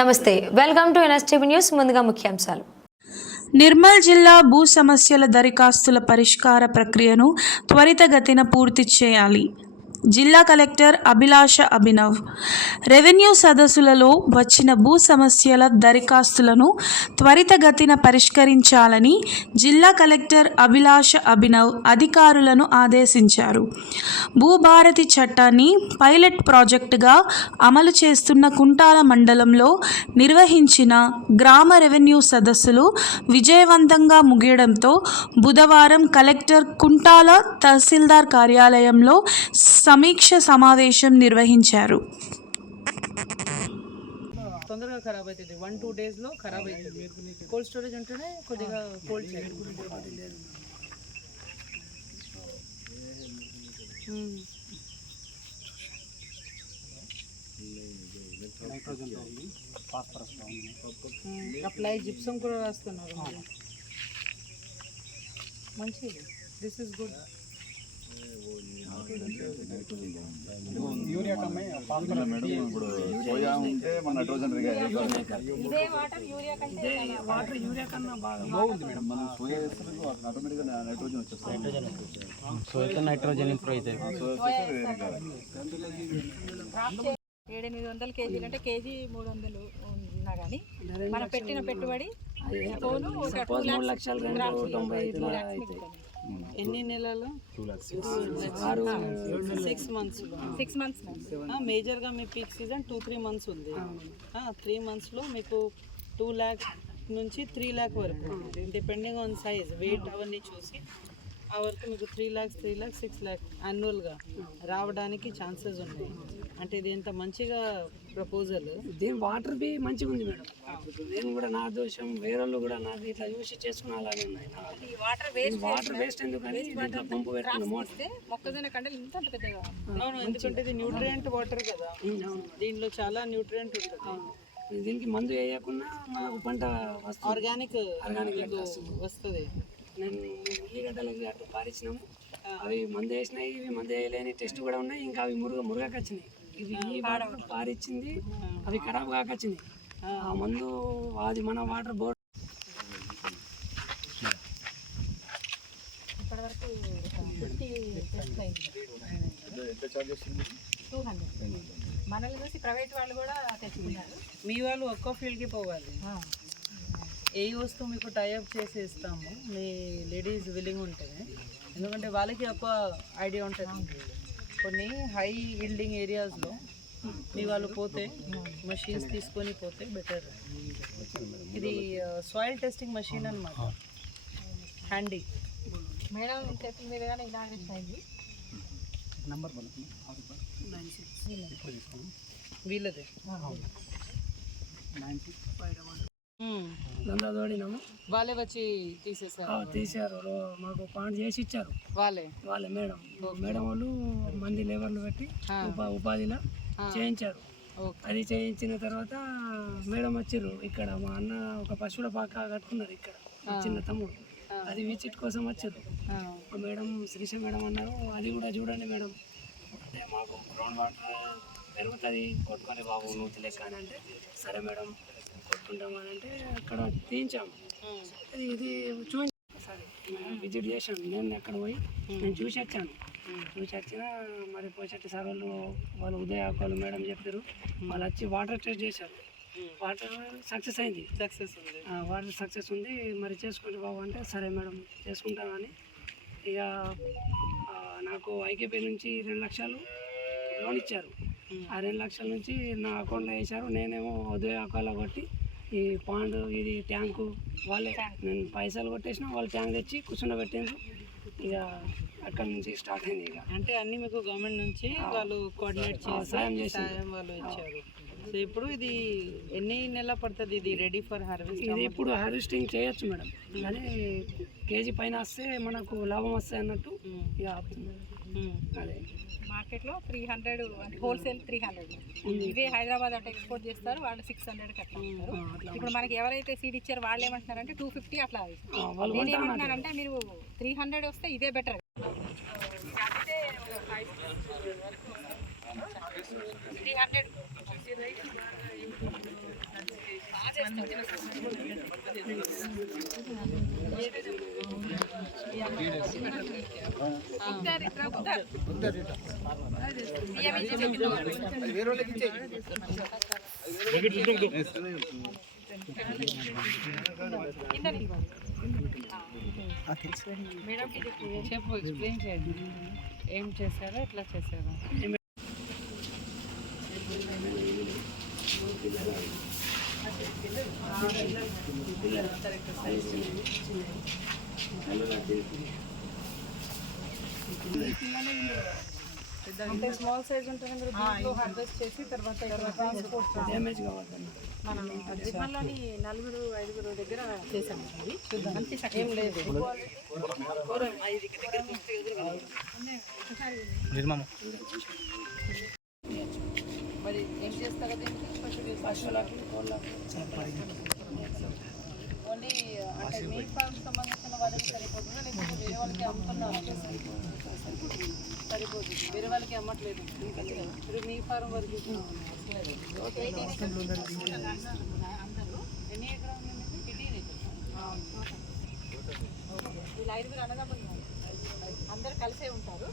నమస్తే, welcome to NSTV news. ముందుగా ముఖ్యాంశాలు. నిర్మల్ జిల్లా భూ సమస్యల దరఖాస్తుల పరిష్కార ప్రక్రియను త్వరితగతిన పూర్తి చేయాలి. జిల్లా కలెక్టర్ అభిలాష అభినవ్ రెవెన్యూ సదస్సులలో వచ్చిన భూ సమస్యల దరఖాస్తులను త్వరితగతిన పరిష్కరించాలని జిల్లా కలెక్టర్ అభిలాష అభినవ్ అధికారులను ఆదేశించారు. భూభారతి చట్టాన్ని పైలట్ ప్రాజెక్టుగా అమలు చేస్తున్న కుంటాల మండలంలో నిర్వహించిన గ్రామ రెవెన్యూ సదస్సులు విజయవంతంగా ముగియడంతో బుధవారం కలెక్టర్ కుంటాల తహసీల్దార్ కార్యాలయంలో సమీక్ష సమావేశం నిర్వహించారు. తొందరగా ఖరాబ్ అవుతుంది. 1-2 డేస్లో ఖరాబ్ అవుతుంది. కోల్డ్ స్టోరేజ్ ఉంటేనే కొద్దిగా కోల్డ్ చేయాలి. అప్లై జిప్సం కూడా రాస్తున్నారు. మంచిది. This is good. యూరియా కమ్మే పాస్పరస్ మేడం. ఇప్పుడు సోయా ఉంటే మన నైట్రోజన్ ఇదే వాటర్ యూరియా కంటే వాటర్ యూరియా కన్నా బాగుంది మేడం. మనం సోయా వేస్తే ఆటోమేటిక్గా నైట్రోజన్ వచ్చేస్తుంది. సోయా నైట్రోజన్ ఇంప్రూవ్ అవుతుంది. 700 కేజీలు అంటే కేజీ 300 ఉన్నా కానీ మనం పెట్టిన పెట్టుబడి పోను 2,90,000. ఎన్ని నెలలు? 6 మంత్స్. మేజర్గా మీ పీక్ సీజన్ 2-3 మంత్స్ ఉంది. 3 మంత్స్లో మీకు 2 lakhs నుంచి 3 lakh వరకు, డిపెండింగ్ ఆన్ సైజ్, వెయిట్ అవన్నీ చూసి ఆ వరకు మీకు 3 lakhs, 6 lakhs యాన్యువల్గా రావడానికి ఛాన్సెస్ ఉన్నాయి. అంటే ఇది ఎంత మంచిగా ప్రపోజల్. దీని వాటర్ బి మంచిగా ఉంది మేడం. నేను కూడా నా దోషం, వేరే కూడా నాకు ఇట్లా చూసి చేసుకున్నాలని ఉన్నాయి. వాటర్ వేస్ట్ ఎందుకని పంపు పెట్టుకున్న మొక్కజొన్న కండలు ఇంత పెద్దగా. అవును, ఎందుకంటే ఇది న్యూట్రియంట్ వాటర్ కదా, దీనిలో చాలా న్యూట్రియంట్ ఉంటుంది. దీనికి మందు వేయకుండా మనకు పంట ఆర్గానిక్ వస్తుంది. నేను ఉల్లిగడ్డలకి అటు పారించినాము, అవి మందు వేసినాయి, ఇవి మందు వేయలేని టెస్ట్ కూడా ఉన్నాయి. ఇంకా అవి మురుగకి వచ్చినాయి. ఇవి ఈ వాటర్ పారించింది, అవి ఖరాబ్ కాకొచ్చినాయి. ఆ మందు అది మన వాటర్ బోర్డు ఇప్పటివరకు 200 మనల్ని చూసి ప్రైవేట్ వాళ్ళు కూడా తెచ్చుకున్నారు. మీ వాళ్ళు ఒక్కో ఫీల్డ్కి పోవాలి. ఏ వస్తువు మీకు టైఅప్ చేసి ఇస్తాము, మీ లేడీస్ విల్లింగ్ ఉంటేనే. ఎందుకంటే వాళ్ళకి ఎక్కువ ఐడియా ఉంటుంది. కొన్ని హై ఈల్డింగ్ ఏరియాస్లో మీ వాళ్ళు పోతే మషీన్స్ తీసుకొని పోతే బెటర్. ఇది సాయిల్ టెస్టింగ్ మషీన్ అన్నమాట, హ్యాండీ. మేడం చేతుల మీదుగానే ఇనాగ్రేషన్ అయింది. వీళ్ళదే దందా తోడినాము, వాళ్ళే వచ్చి తీసారు. మాకు పాయింట్ చేసి ఇచ్చారు వాళ్ళే మేడం వాళ్ళు మంది లేబర్లు పెట్టి ఉపాధిలో చేయించారు. అది చేయించిన తర్వాత మేడం వచ్చిర్రు. ఇక్కడ మా అన్న ఒక పశువుల పాక కట్టుకున్నారు ఇక్కడ, చిన్న తమ్ముడు. అది విజిట్ కోసం వచ్చారు. మేడం శ్రీశ మేడం అన్నారు, అది కూడా చూడండి మేడం, అంటే మాకు గ్రౌండ్ వాటర్ పెరుగుతుంది, కొట్టుకొని బాబు నూతి లెక్క అని అంటే, సరే మేడం కొట్టుకుంటామని అంటే అక్కడ తీయించాము. ఇది చూపించాను, సరే విజిట్ చేశాను. నేను అక్కడ పోయి నేను చూసి వచ్చిన మరి పోషెట్టి సార్ వాళ్ళు ఉదయాకాలు మేడం చెప్పారు. వాళ్ళు వచ్చి వాటర్ టెస్ట్ చేశారు. వాటర్ సక్సెస్ అయింది. వాటర్ సక్సెస్ ఉంది, మరి చేసుకుంటే బాబు అంటే సరే మేడం చేసుకుంటామని ఇక నాకు ఐకేపీ నుంచి 2 లక్షలు లోన్ ఇచ్చారు. ఆ 2 లక్షల నుంచి నా అకౌంట్లో వేశారు. నేనేమో ఉదయాకాలో కొట్టి ఈ పాండు, ఇది ట్యాంకు వాళ్ళే, నేను పైసలు కొట్టేసిన, వాళ్ళు ట్యాంక్ తెచ్చి కూర్చుండబెట్టిండ్రు. ఇక అక్కడ నుంచి స్టార్ట్ అయింది. ఇక అంటే అన్ని మీకు గవర్నమెంట్ నుంచి వాళ్ళు కోఆర్డినేట్ చేసి సాయం వాళ్ళు ఇచ్చారు. సో ఇప్పుడు ఇది ఎన్ని నెలలు పడుతుంది ఇది రెడీ ఫర్ హార్వెస్ట్? ఇది ఇప్పుడు హార్వెస్టింగ్ చేయొచ్చు మేడం, కానీ కేజీ పైన వస్తే మనకు లాభం వస్తాయి అన్నట్టు ఇక ఆపుతుంది. అదే మార్కెట్లో 300 హోల్సేల్ 300. ఇవే హైదరాబాద్ అంటే ఎక్స్పోర్ట్ చేస్తారు, వాళ్ళు 600 అట్లా ఉంటారు. ఇప్పుడు మనకి ఎవరైతే సీడ్ ఇచ్చారో వాళ్ళు ఏమంటున్నారంటే 250 అట్లా. నేను ఏమంటున్నారంటే మీరు 300 వస్తే ఇదే బెటర్. అంటే 300 చెప్పు, ఎక్స్ప్లెయిన్ చేయండి. ఏం చేశారో ఎట్లా చేశారో. అంటే స్మాల్ సైజ్ ఉంటుంది, మీరు దీంట్లో హార్వెస్ట్ చేసి తర్వాత ట్రాన్స్పోర్ట్ డ్యామేజ్ కావాలి. మనం నిర్మల్లోని 4-5 దగ్గర చేసాము. అంతే ఏం లేదు. మరి ఏం చేస్తారో దీనికి పశువులకి ఓన్లీ అంటే మీ ఫార్మ్ సంబంధించిన వాళ్ళకి సరిపోతుందా, లేకపోతే వేరే వాళ్ళకి అమ్ముతున్నారు? సరిపోతుంది, వేరే వాళ్ళకి అమ్మట్లేదు. ఇప్పుడు మీ ఫార్మ్ వరకు ఎన్ని ఎకరాలు ఉంది మీకు? 18 వీళ్ళు 5 అన్నదమ్ములు అందరూ కలిసే ఉంటారు.